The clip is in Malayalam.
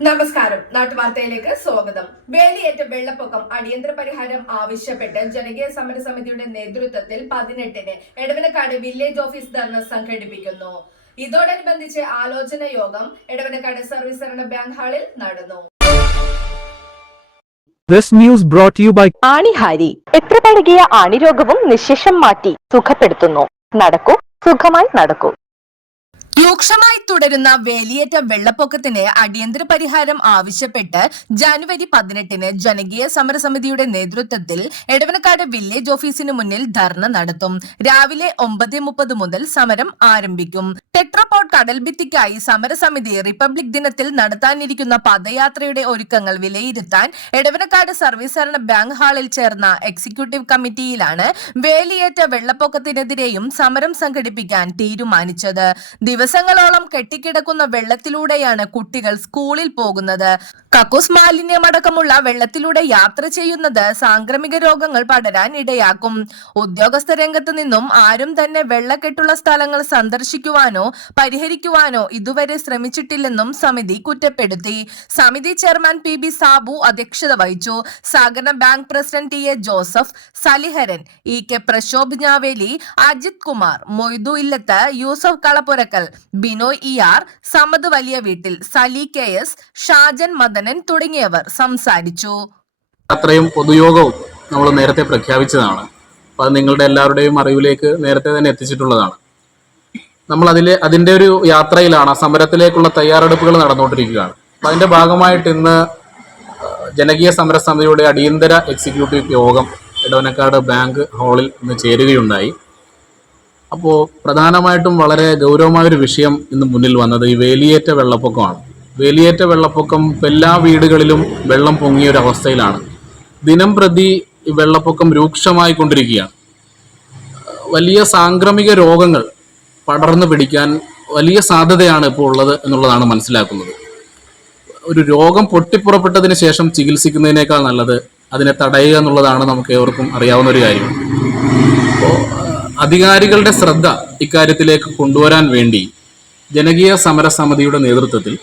നമസ്കാരം. നാട്ടുവാർത്തയിലേക്ക് സ്വാഗതം. വേലിയേറ്റ വെള്ളപ്പൊക്കം അടിയന്തര പരിഹാരം ആവശ്യപ്പെട്ട് ജനകീയ സമര സമിതിയുടെ നേതൃത്വത്തിൽ പതിനെട്ടിന് എടവനക്കാട് വില്ലേജ് ഓഫീസ് ധർണ സംഘടിപ്പിക്കുന്നു. ഇതോടനുബന്ധിച്ച് ആലോചന യോഗം എടവനക്കാട് സർവീസ് സഹകരണ ബാങ്ക് ഹാളിൽ നടന്നു. This news brought to you by ആണിഹാരി. എത്ര പഴകിയ ആണിരോഗവും നിശേഷം മാറ്റി സുഖപ്പെടുത്തുന്നു. നടക്കൂ സുഖമായി നടക്കൂ. രൂക്ഷമായി തുടരുന്ന വേലിയേറ്റ വെള്ളപ്പൊക്കത്തിന് അടിയന്തര പരിഹാരം ആവശ്യപ്പെട്ട് ജനുവരി പതിനെട്ടിന് ജനകീയ സമരസമിതിയുടെ നേതൃത്വത്തിൽ എടവനക്കാട് വില്ലേജ് ഓഫീസിന് മുന്നിൽ ധർണ നടത്തും. രാവിലെ ഒമ്പത് മുപ്പത് മുതൽ സമരം ആരംഭിക്കും. ടെട്രോപോഡ് കടൽഭിത്തിക്കായി സമരസമിതി റിപ്പബ്ലിക് ദിനത്തിൽ നടത്താനിരിക്കുന്ന പദയാത്രയുടെ ഒരുക്കങ്ങൾ വിലയിരുത്താൻ എടവനക്കാട് സർവീസ് സഹകരണ ബാങ്ക് ഹാളിൽ ചേർന്ന എക്സിക്യൂട്ടീവ് കമ്മിറ്റിയിലാണ് വേലിയേറ്റ വെള്ളപ്പൊക്കത്തിനെതിരെയും സമരം സംഘടിപ്പിക്കാൻ തീരുമാനിച്ചത്. ദിവസങ്ങളോളം കെട്ടിക്കിടക്കുന്ന വെള്ളത്തിലൂടെയാണ് കുട്ടികൾ സ്കൂളിൽ പോകുന്നത്. കക്കൂസ് മാലിന്യമടക്കമുള്ള വെള്ളത്തിലൂടെ യാത്ര ചെയ്യുന്നത് സാംക്രമിക രോഗങ്ങൾ പടരാൻ ഇടയാക്കും. ഉദ്യോഗസ്ഥ രംഗത്ത് നിന്നും ആരും തന്നെ വെള്ളക്കെട്ടുള്ള സ്ഥലങ്ങൾ സന്ദർശിക്കുവാനോ പരിഹരിക്കുവാനോ ഇതുവരെ ശ്രമിച്ചിട്ടില്ലെന്നും സമിതി കുറ്റപ്പെടുത്തി. സമിതി ചെയർമാൻ പി ബി സാബു അധ്യക്ഷത വഹിച്ചു. സഹകരണ bank president T A Joseph Saliharan E K Prashobh Njaveli Ajith Kumar Moidu Illath Yusuf Kalappurakkal Binoy E R Valiya Veettil Sali K S Shajan Madanan തുടങ്ങിയവർ സംസാരിച്ചു. അത്രയും പൊതുയോഗവും നമ്മൾ നേരത്തെ പ്രഖ്യാപിച്ചതാണ്. അത് നിങ്ങളുടെ എല്ലാവരുടെയും അറിവിലേക്ക് നേരത്തെ തന്നെ എത്തിച്ചിട്ടുള്ളതാണ്. നമ്മൾ അതിലെ അതിന്റെ ഒരു യാത്രയിലാണ് സമരത്തിലേക്കുള്ള തയ്യാറെടുപ്പുകൾ നടന്നുകൊണ്ടിരിക്കുകയാണ്. അപ്പോൾ അതിന്റെ ഭാഗമായിട്ട് ഇന്ന് ജനകീയ സമര സമിതിയുടെ അടിയന്തര എക്സിക്യൂട്ടീവ് യോഗം ഇടവനക്കാട് ബാങ്ക് ഹാളിൽ ഇന്ന് ചേരുകയുണ്ടായി. അപ്പോൾ പ്രധാനമായിട്ടും വളരെ ഗൗരവമായ ഒരു വിഷയം ഇന്ന് മുന്നിൽ വന്നത് ഈ വേലിയേറ്റ വെള്ളപ്പൊക്കമാണ്. വേലിയേറ്റ വെള്ളപ്പൊക്കം എല്ലാ വീടുകളിലും വെള്ളം പൊങ്ങിയ ഒരു അവസ്ഥയിലാണ് ദിനം പ്രതി വെള്ളപ്പൊക്കം രൂക്ഷമായി കൊണ്ടിരിക്കുകയാണ് വലിയ സാംക്രമിക രോഗങ്ങൾ പടർന്നു പിടിക്കാൻ വലിയ സാധ്യതയാണ് ഇപ്പോൾ ഉള്ളത് എന്നുള്ളതാണ് മനസ്സിലാക്കുന്നത്. ഒരു രോഗം പൊട്ടിപ്പുറപ്പെട്ടതിന് ശേഷം ചികിത്സിക്കുന്നതിനേക്കാൾ നല്ലത് അതിനെ തടയുക എന്നുള്ളതാണ് നമുക്ക് ഏവർക്കും അറിയാവുന്ന ഒരു കാര്യം. അപ്പോൾ അധികാരികളുടെ ശ്രദ്ധ ഇക്കാര്യത്തിലേക്ക് കൊണ്ടുവരാൻ വേണ്ടി ജനകീയ സമരസമിതിയുടെ നേതൃത്വത്തിൽ